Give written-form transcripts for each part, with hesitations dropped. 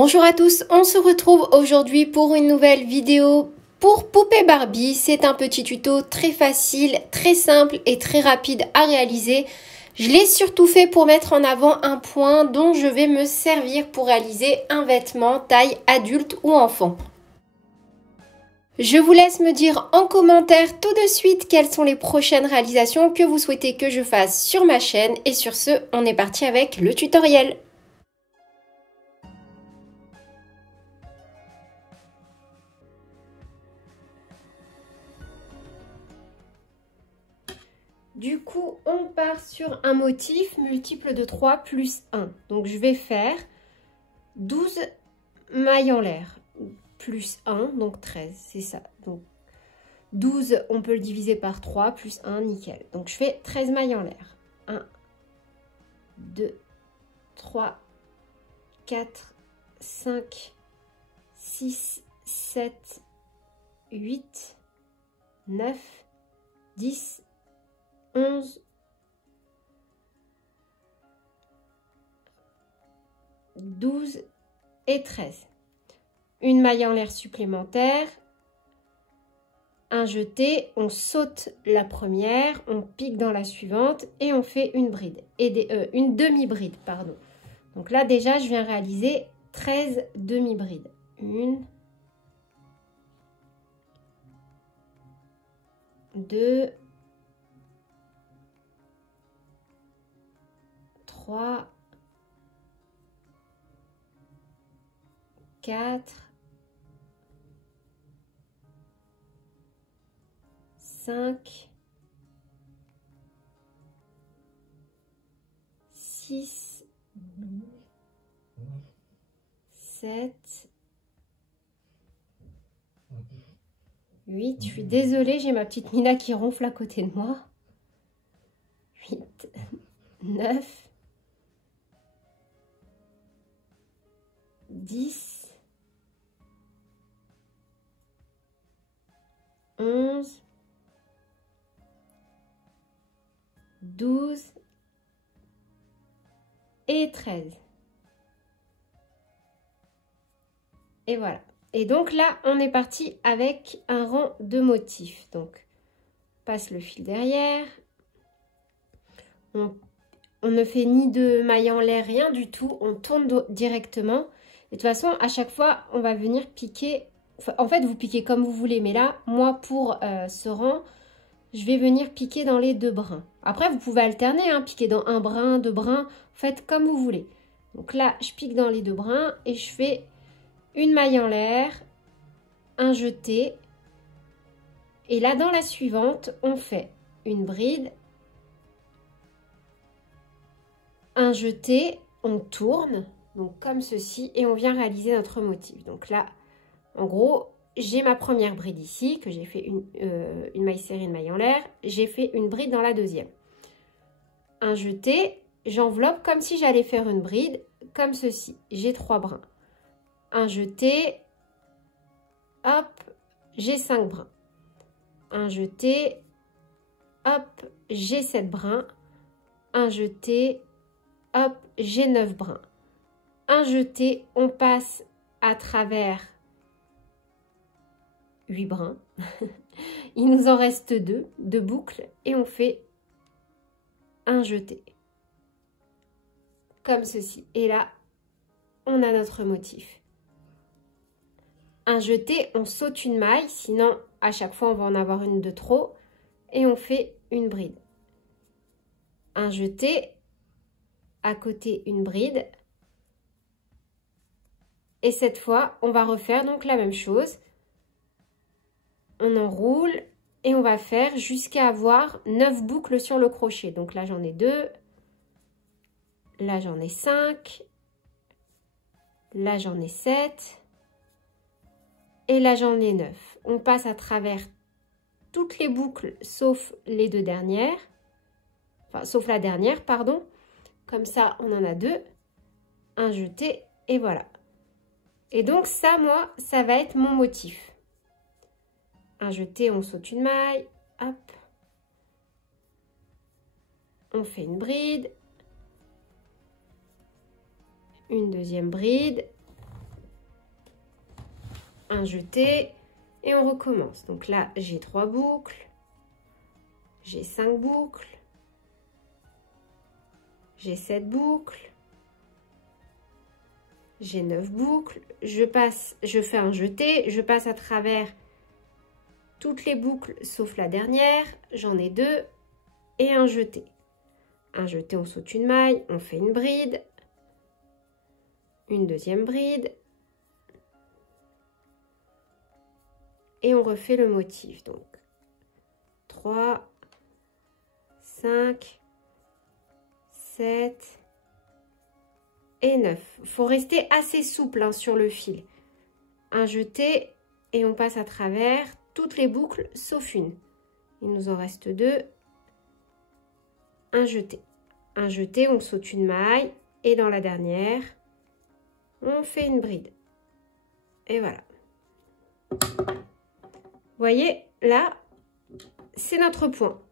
Bonjour à tous, on se retrouve aujourd'hui pour une nouvelle vidéo pour Poupée Barbie. C'est un petit tuto très facile, très simple et très rapide à réaliser. Je l'ai surtout fait pour mettre en avant un point dont je vais me servir pour réaliser un vêtement taille adulte ou enfant. Je vous laisse me dire en commentaire tout de suite quelles sont les prochaines réalisations que vous souhaitez que je fasse sur ma chaîne. Et sur ce, on est parti avec le tutoriel. Du coup, on part sur un motif multiple de 3 plus 1. Donc, je vais faire 12 mailles en l'air plus 1, donc 13, c'est ça. Donc, 12, on peut le diviser par 3 plus 1, nickel. Donc, je fais 13 mailles en l'air. 1, 2, 3, 4, 5, 6, 7, 8, 9, 10, 11, 12 et 13. Une maille en l'air supplémentaire, un jeté, on saute la première, on pique dans la suivante et on fait une bride, une demi-bride, pardon. Donc là déjà, je viens réaliser 13 demi-brides. 1, 2, 3, 4, 5, 6, 7, 8. Je suis désolée, j'ai ma petite Mina qui ronfle à côté de moi. 8, 9, 10, 11, 12 et 13. Et voilà. Et donc là, on est parti avec un rang de motifs. Donc, on passe le fil derrière. On ne fait ni de maille en l'air, rien du tout. On tourne directement. Et de toute façon, à chaque fois, on va venir piquer. Enfin, en fait, vous piquez comme vous voulez. Mais là, moi, pour ce rang, je vais venir piquer dans les deux brins. Après, vous pouvez alterner, hein, piquer dans un brin, deux brins. Faites comme vous voulez. Donc là, je pique dans les deux brins et je fais une maille en l'air, un jeté. Et là, dans la suivante, on fait une bride, un jeté, on tourne, donc comme ceci, et on vient réaliser notre motif. Donc là, en gros, j'ai ma première bride ici, que j'ai fait une maille serrée, une maille en l'air. J'ai fait une bride dans la deuxième. Un jeté, j'enveloppe comme si j'allais faire une bride, comme ceci. J'ai 3 brins. Un jeté, hop, j'ai 5 brins. Un jeté, hop, j'ai 7 brins. Un jeté, hop, j'ai 9 brins. Un jeté, on passe à travers 8 brins. Il nous en reste 2 boucles, et on fait un jeté. Comme ceci. Et là, on a notre motif. Un jeté, on saute une maille, sinon à chaque fois on va en avoir une de trop, et on fait une bride. Un jeté, à côté une bride, et cette fois on va refaire donc la même chose. On enroule et on va faire jusqu'à avoir 9 boucles sur le crochet. Donc là j'en ai 2, là j'en ai 5, là j'en ai 7. Et là, j'en ai 9. On passe à travers toutes les boucles, sauf les 2 dernières. Enfin, sauf la dernière, pardon. Comme ça, on en a 2. Un jeté, et voilà. Et donc, ça, moi, ça va être mon motif. Un jeté, on saute une maille. Hop. On fait une bride. Une deuxième bride. un jeté et on recommence. Donc là, j'ai 3 boucles, j'ai 5 boucles, j'ai 7 boucles, j'ai 9 boucles, je fais un jeté, je passe à travers toutes les boucles sauf la dernière, j'en ai 2 et un jeté. Un jeté, on saute une maille, on fait une bride, une deuxième bride et on refait le motif. Donc 3, 5, 7 et 9. Il faut rester assez souple hein, sur le fil. Un jeté et on passe à travers toutes les boucles sauf une. Il nous en reste 2. Un jeté. Un jeté, on saute une maille et dans la dernière, on fait une bride. Et voilà. Vous voyez, là, c'est notre point.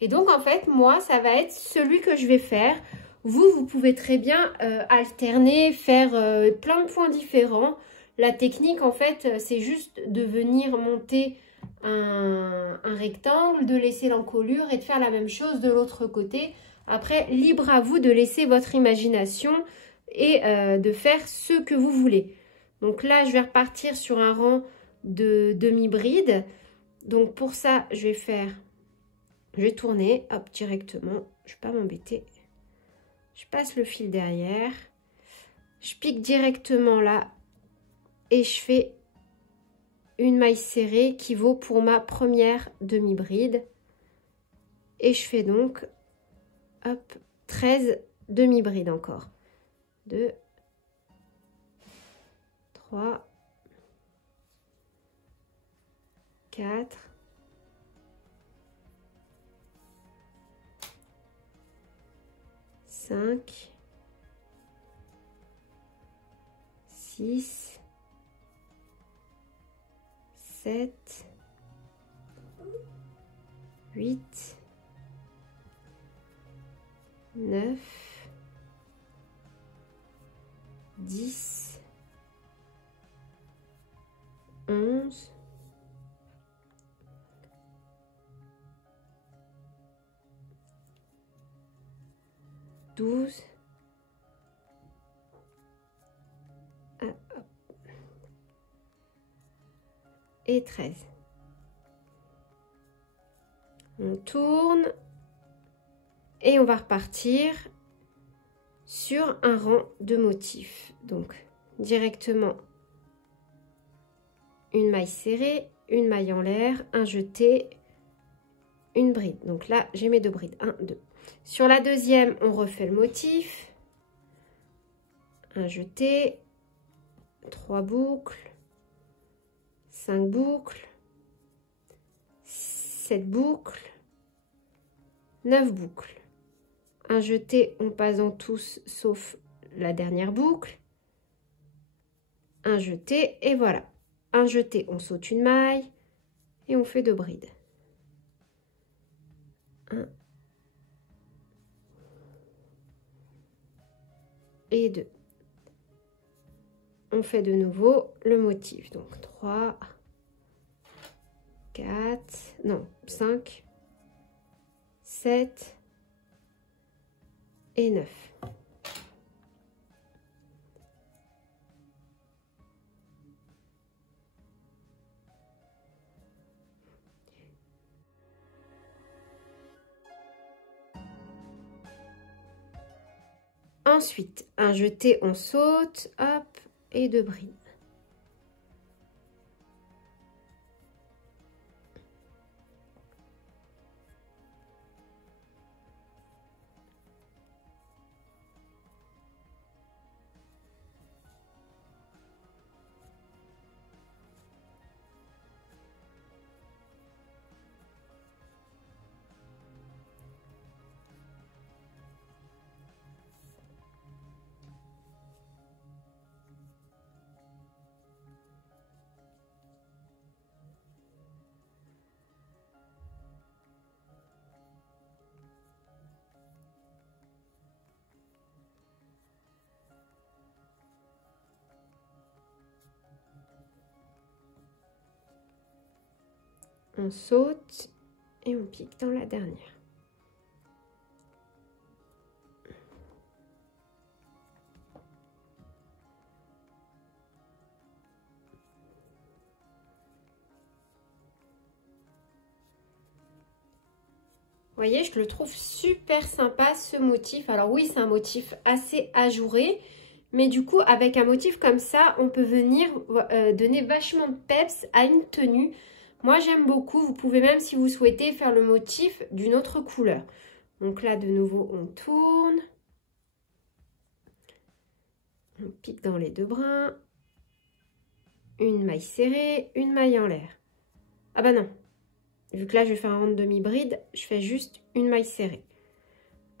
Et donc, en fait, moi, ça va être celui que je vais faire. Vous pouvez très bien alterner, faire plein de points différents. La technique, en fait, c'est juste de venir monter un rectangle, de laisser l'encolure et de faire la même chose de l'autre côté. Après, libre à vous de laisser votre imagination et de faire ce que vous voulez. Donc là, je vais repartir sur un rang de demi-bride. Donc pour ça, je vais tourner, hop, directement. Je ne vais pas m'embêter. Je passe le fil derrière. Je pique directement là et je fais une maille serrée qui vaut pour ma première demi-bride. Et je fais donc, hop, 13 demi-brides encore. 2, 3, 4, 5, 6, 7, 8, 9, 10, 11, 12, et 13. On tourne et on va repartir sur un rang de motifs. Donc directement une maille serrée, une maille en l'air, un jeté, une bride. Donc là, j'ai mes 2 brides. 1, 2. Sur la deuxième, on refait le motif. Un jeté, 3 boucles, 5 boucles, 7 boucles, 9 boucles. Un jeté, on passe en tous sauf la dernière boucle. Un jeté et voilà. Un jeté, on saute une maille et on fait 2 brides. 1 et 2. On fait de nouveau le motif. Donc 3, 4, non, 5, 7 et 9. Ensuite, un jeté, on saute, hop, et 2 brides. On saute et on pique dans la dernière. Vous voyez, je le trouve super sympa ce motif. Alors oui, c'est un motif assez ajouré, mais du coup, avec un motif comme ça, on peut venir donner vachement de peps à une tenue. Moi, j'aime beaucoup. Vous pouvez même, si vous souhaitez, faire le motif d'une autre couleur. Donc là, de nouveau, on tourne. On pique dans les deux brins. Une maille serrée, une maille en l'air. Ah bah non. Vu que là, je vais faire un rond de demi-bride, je fais juste une maille serrée.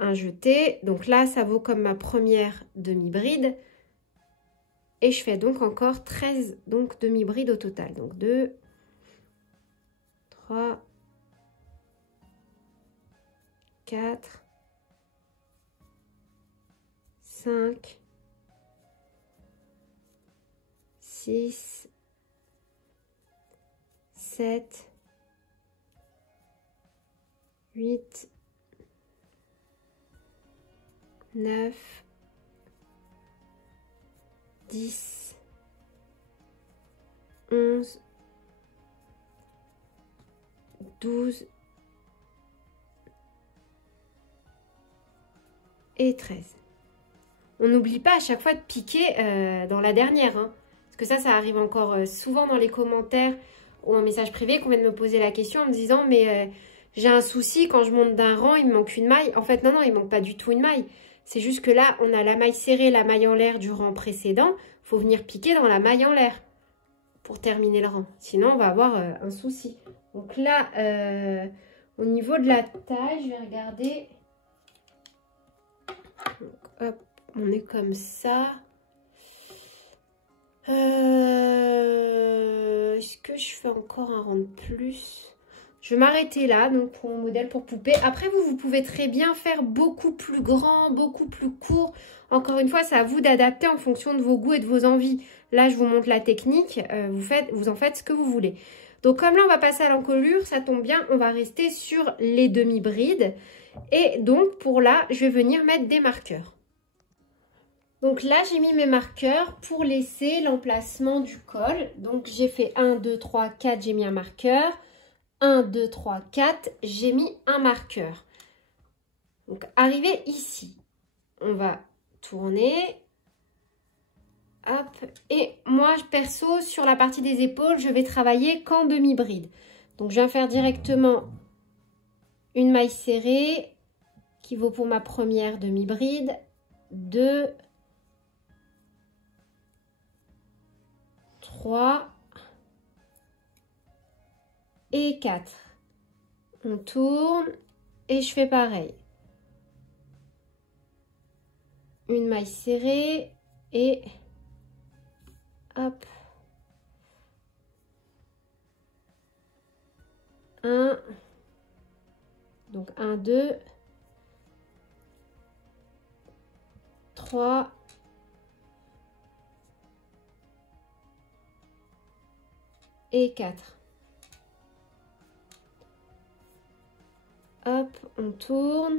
Un jeté. Donc là, ça vaut comme ma première demi-bride. Et je fais donc encore 13 demi-brides au total. Donc 2, 3, 4, 5, 6, 7, 8, 9, 10, 11, 12 et 13. On n'oublie pas à chaque fois de piquer dans la dernière, hein, parce que ça arrive encore souvent dans les commentaires ou en message privé qu'on vient de me poser la question en me disant mais j'ai un souci quand je monte d'un rang, il me manque une maille. En fait, non, il ne manque pas du tout une maille. C'est juste que là, on a la maille serrée, la maille en l'air du rang précédent. Il faut venir piquer dans la maille en l'air pour terminer le rang. Sinon, on va avoir un souci. Donc là, au niveau de la taille, je vais regarder. Donc, hop, on est comme ça. Est-ce que je fais encore un rang de plus ? Je vais m'arrêter là, donc pour mon modèle pour poupée. Après, vous pouvez très bien faire beaucoup plus grand, beaucoup plus court. Encore une fois, c'est à vous d'adapter en fonction de vos goûts et de vos envies. Là, je vous montre la technique. Vous en faites ce que vous voulez. Donc, comme là, on va passer à l'encolure, ça tombe bien, on va rester sur les demi-brides. Et donc, pour là, je vais venir mettre des marqueurs. Donc là, j'ai mis mes marqueurs pour laisser l'emplacement du col. Donc, j'ai fait 1, 2, 3, 4, j'ai mis un marqueur. 1, 2, 3, 4, j'ai mis un marqueur. Donc, arrivé ici, on va tourner. Hop. Et moi, perso, sur la partie des épaules, je vais travailler qu'en demi-bride. Donc, je viens faire directement une maille serrée qui vaut pour ma première demi-bride 2, 3 et 4. On tourne et je fais pareil. Une maille serrée et hop. 1. Donc 1, 2, 3, 4. Hop, on tourne.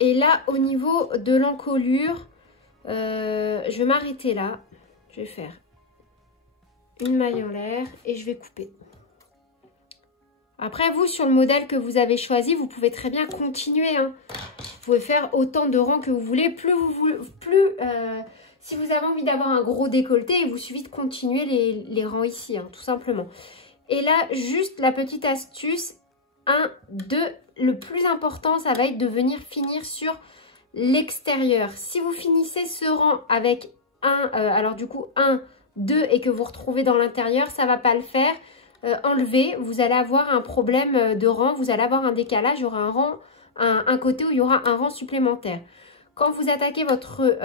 Et là, au niveau de l'encolure, je vais m'arrêter là. Je vais faire une maille en l'air et je vais couper. Après, vous, sur le modèle que vous avez choisi, vous pouvez très bien continuer, hein. Vous pouvez faire autant de rangs que vous voulez. Si vous avez envie d'avoir un gros décolleté, il vous suffit de continuer les rangs ici, hein, tout simplement. Et là, juste la petite astuce, 1, 2, le plus important, ça va être de venir finir sur l'extérieur. Si vous finissez ce rang avec 1, 2 et que vous retrouvez dans l'intérieur, ça ne va pas le faire. Enlevez, vous allez avoir un problème de rang, vous allez avoir un décalage, il y aura un rang, un côté où il y aura un rang supplémentaire. Quand vous attaquez votre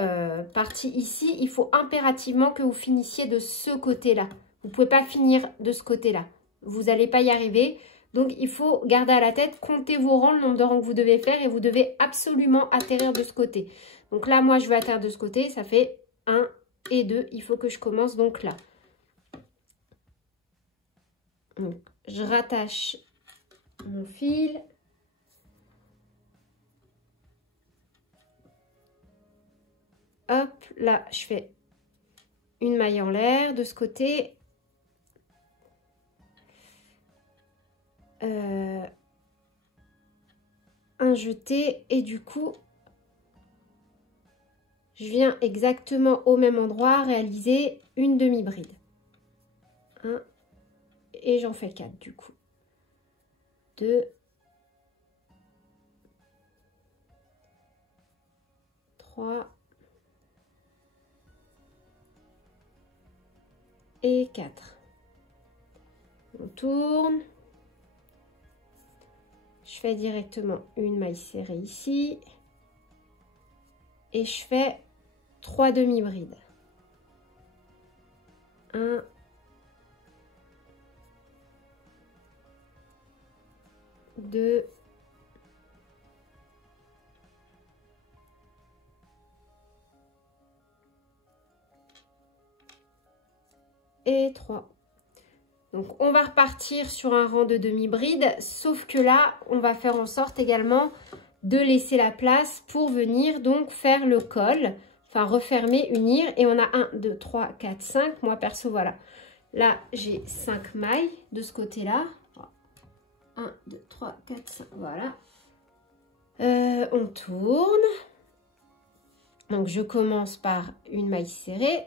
partie ici, il faut impérativement que vous finissiez de ce côté-là. Vous ne pouvez pas finir de ce côté-là. Vous n'allez pas y arriver. Donc, il faut garder à la tête, comptez vos rangs, le nombre de rangs que vous devez faire et vous devez absolument atterrir de ce côté. Donc là, moi, je vais atterrir de ce côté. Ça fait 1 et 2. Il faut que je commence donc là. Donc, je rattache mon fil. Hop, là, je fais une maille en l'air de ce côté. Un jeté et du coup, je viens exactement au même endroit réaliser une demi-bride. Et j'en fais 4 du coup. 2, 3 et 4. On tourne. Je fais directement une maille serrée ici. Et je fais 3 demi-brides. 1, 2, 3. Donc on va repartir sur un rang de demi-bride, sauf que là, on va faire en sorte également de laisser la place pour venir donc faire le col, enfin refermer, unir. Et on a 1, 2, 3, 4, 5. Moi perso, voilà. Là, j'ai 5 mailles de ce côté-là. 1, 2, 3, 4, 5. Voilà. On tourne. Donc je commence par une maille serrée.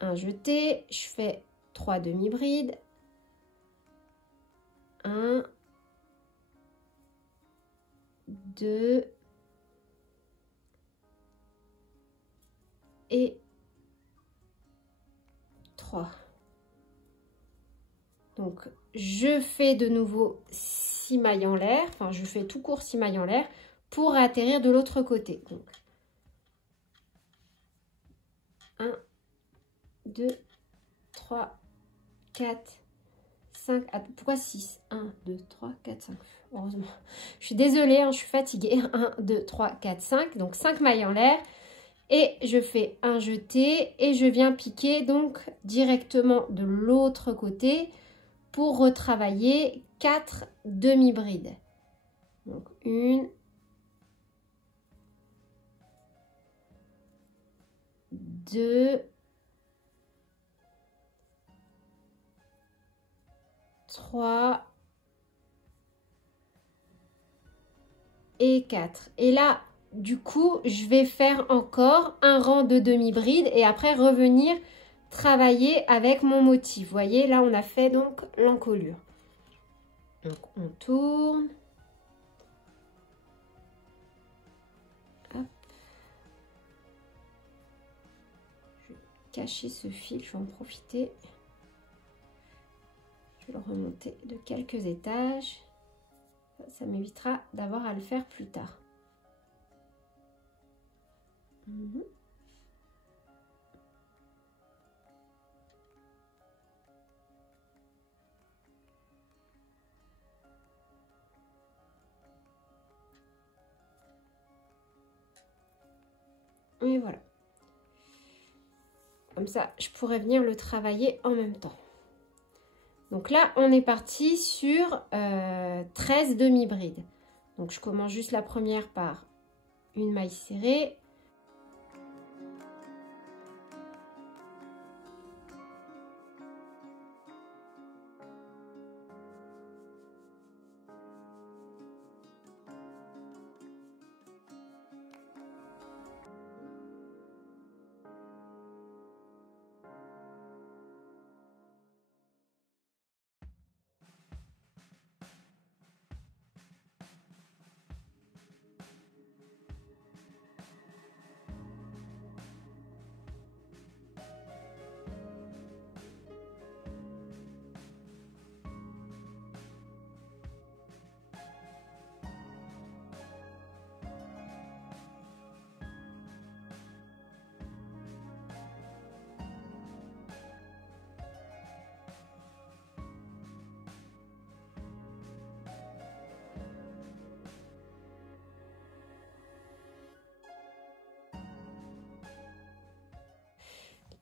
Un jeté. Je fais 3 demi-brides. 1, 2 et 3. Donc, je fais de nouveau 6 mailles en l'air. Enfin, je fais tout court 6 mailles en l'air pour atterrir de l'autre côté. Donc, 1, 2, 3, 4, 5. Ah, pourquoi 6? 1, 2, 3, 4, 5. Heureusement. Je suis désolée, hein, je suis fatiguée. 1, 2, 3, 4, 5. Donc, 5 mailles en l'air. Et je fais un jeté et je viens piquer donc directement de l'autre côté pour retravailler 4 demi-brides. Donc 1, 2, 3 et 4. Et là, du coup, je vais faire encore un rang de demi-bride et après revenir travailler avec mon motif. Vous voyez, là, on a fait donc l'encolure. Donc, on tourne. Hop. Je vais cacher ce fil, je vais en profiter. Je vais le remonter de quelques étages. Ça m'évitera d'avoir à le faire plus tard. Et voilà. Comme ça, je pourrais venir le travailler en même temps. Donc là, on est parti sur 13 demi-brides. Donc je commence juste la première par une maille serrée.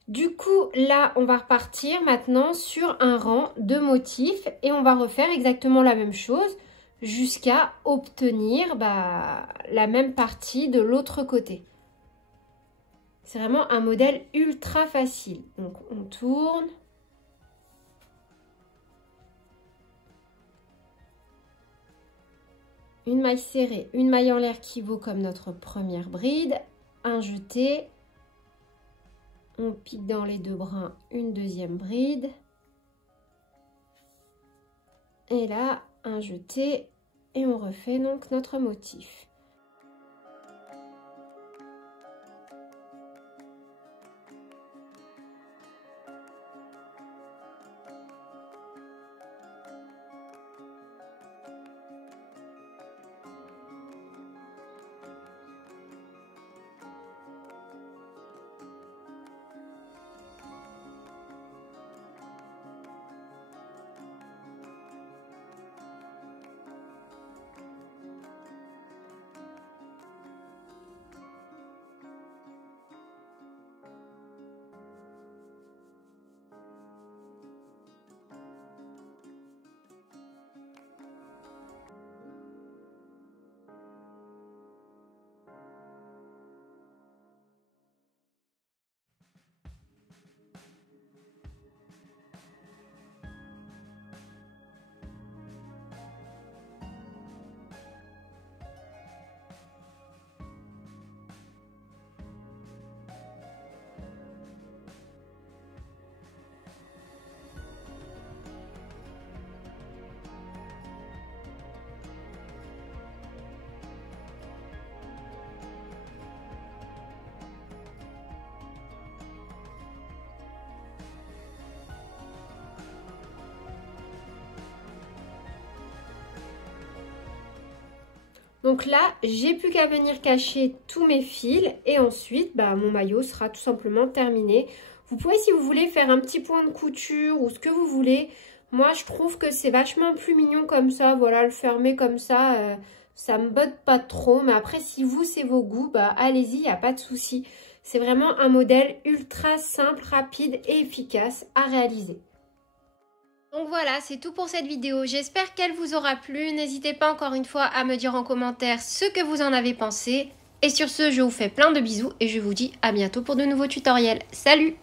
Du coup, là, on va repartir maintenant sur un rang de motifs et on va refaire exactement la même chose jusqu'à obtenir la même partie de l'autre côté. C'est vraiment un modèle ultra facile. Donc, on tourne. Une maille serrée, une maille en l'air qui vaut comme notre première bride. Un jeté. On pique dans les deux brins une deuxième bride. Et là, un jeté. Et on refait donc notre motif. Donc là, j'ai plus qu'à venir cacher tous mes fils et ensuite, mon maillot sera tout simplement terminé. Vous pouvez, si vous voulez, faire un petit point de couture ou ce que vous voulez. Moi, je trouve que c'est vachement plus mignon comme ça. Voilà, le fermer comme ça, ça me botte pas trop. Mais après, si vous, c'est vos goûts, allez-y, il n'y a pas de souci. C'est vraiment un modèle ultra simple, rapide et efficace à réaliser. Donc voilà, c'est tout pour cette vidéo. J'espère qu'elle vous aura plu. N'hésitez pas encore une fois à me dire en commentaire ce que vous en avez pensé. Et sur ce, je vous fais plein de bisous et je vous dis à bientôt pour de nouveaux tutoriels. Salut!